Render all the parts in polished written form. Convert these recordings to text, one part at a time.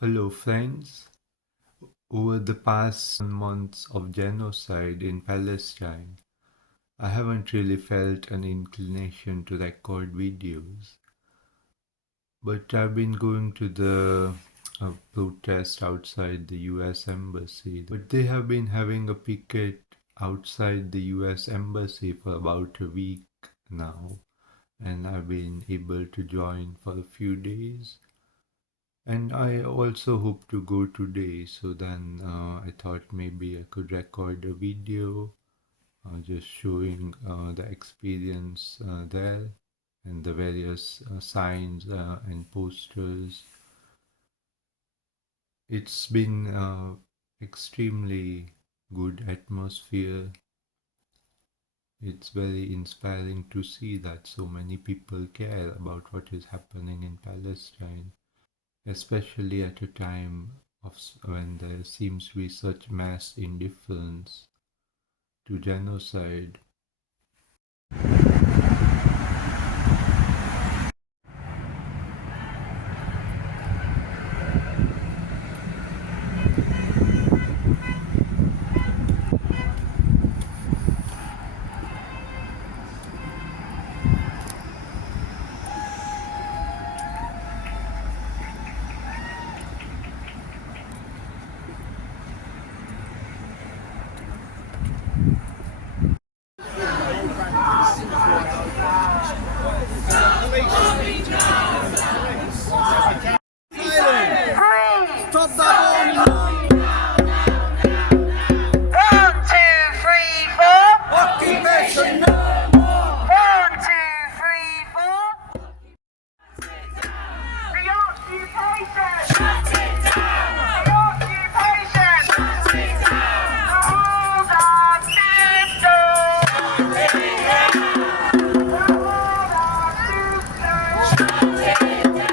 Hello, friends. Over the past months of genocide in Palestine, I haven't really felt an inclination to record videos. But I've been going to the protest outside the US Embassy. But they have been having a picket outside the US Embassy for about a week now. And I've been able to join for a few days. And I also hope to go today, so then I thought maybe I could record a video just showing the experience there and the various signs and posters. It's been extremely good atmosphere. It's very inspiring to see that so many people care about what is happening in Palestine, especially at a time when there seems to be such mass indifference to genocide. Stop that bombing! 1, 2, 3, 4. Occupation no more. 1, 2, 3, 4. The occupation. Shut it down. The occupation. Shut it down. The hold our system. Shut it down. The hold our system. Shut it down.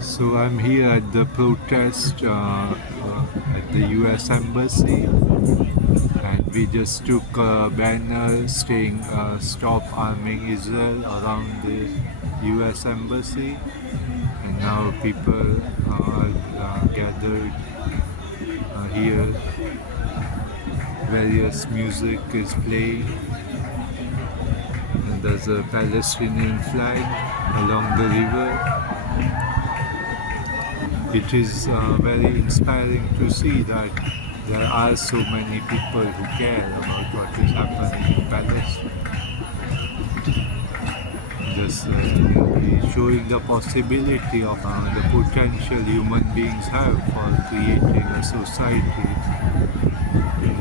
So I'm here at the protest at the US Embassy, and we just took a banner saying "Stop Arming Israel" around the US Embassy, and now people are gathered here. Various music is playing, and there's a Palestinian flag along the river. It is very inspiring to see that there are so many people who care about what is happening in Palestine. Just showing the possibility of the potential human beings have for creating a society.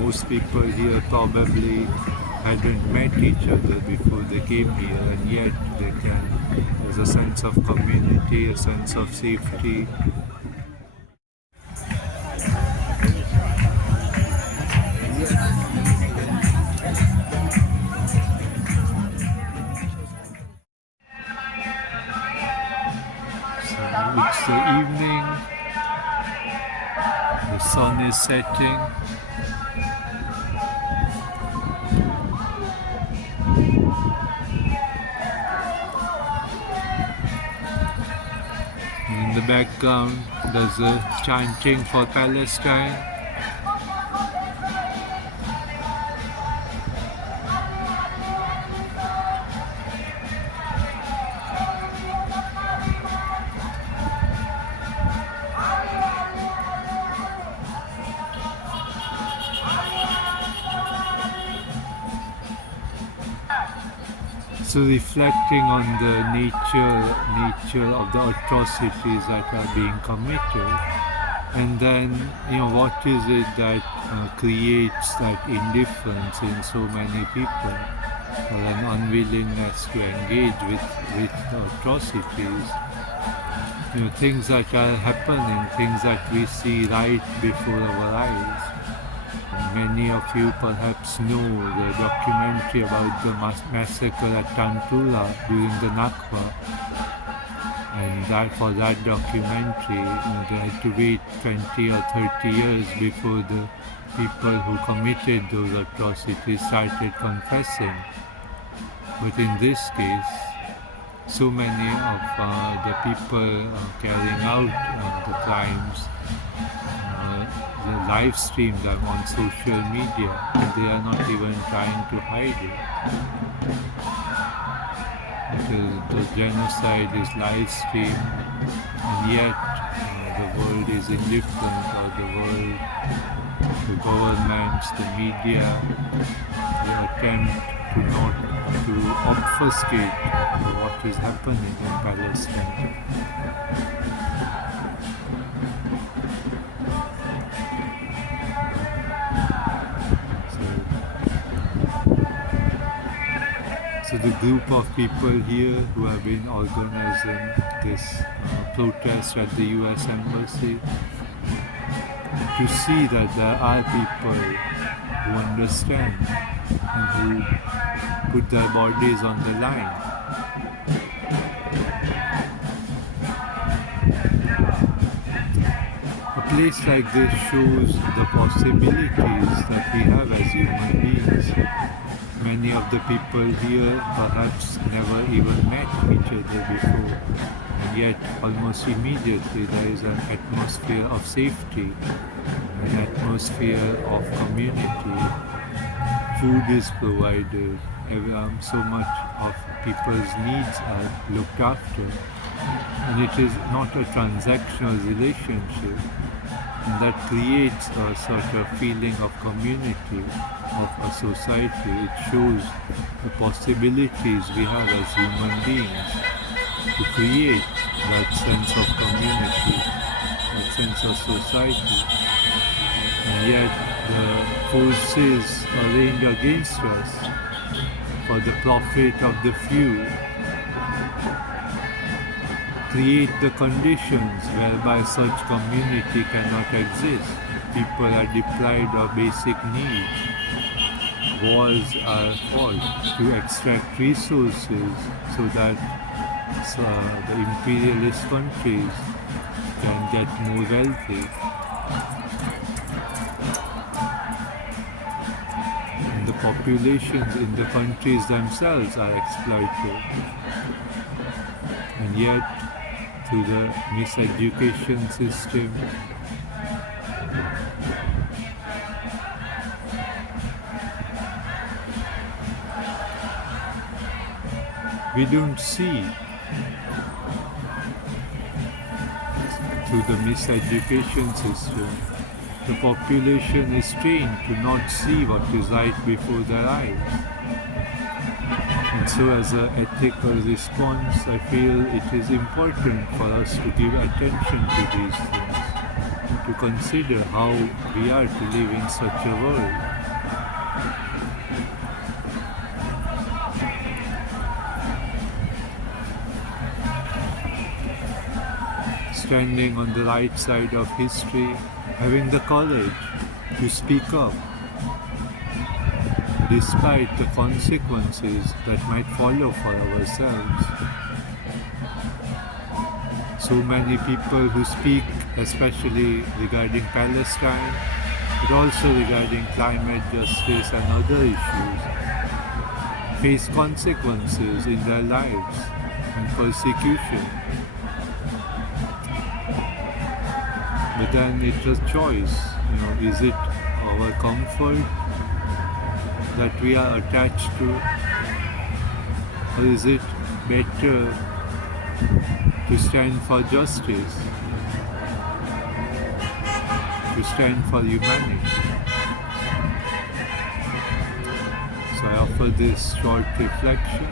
Most people here probably hadn't met each other before they came here, and yet there's a sense of community, a sense of safety. It's the evening, the sun is setting. In the background, there's a chanting for Palestine. So reflecting on the nature of the atrocities that are being committed, and then what is it that creates that indifference in so many people, or an unwillingness to engage with the atrocities, things that are happening, things that we see right before our eyes. Many of you perhaps know the documentary about the massacre at Tantula during the Nakba, and for that documentary, they had to wait 20 or 30 years before the people who committed those atrocities started confessing. But in this case, so many of the people carrying out the crimes, the live stream them on social media, and they are not even trying to hide it. Because the genocide is live streamed, and yet the world is indifferent, or the world, the governments, the media, they attempt to not to obfuscate what is happening in Palestine. So the group of people here who have been organizing this protest at the US Embassy, to see that there are people who understand and who put their bodies on the line. A place like this shows the possibilities that we have as human beings. Many of the people here perhaps never even met each other before, and yet almost immediately there is an atmosphere of safety, an atmosphere of community. Food is provided, so much of people's needs are looked after, and it is not a transactional relationship, and that creates a sort of feeling of community, of a society. It shows the possibilities we have as human beings to create that sense of community, that sense of society. And yet the forces arrayed against us for the profit of the few create the conditions whereby such community cannot exist. People are deprived of basic needs. Wars are fought to extract resources so that the imperialist countries can get more wealthy. And the populations in the countries themselves are exploited. And yet, through the miseducation system, we don't see. Through the miseducation system, the population is trained to not see what is right before their eyes. And so as an ethical response, I feel it is important for us to give attention to these things, to consider how we are to live in such a world. Standing on the right side of history, having the courage to speak up, despite the consequences that might follow for ourselves. So many people who speak, especially regarding Palestine, but also regarding climate justice and other issues, face consequences in their lives and persecution. But then it's a choice, is it our comfort that we are attached to, or is it better to stand for justice, to stand for humanity? So I offer this short reflection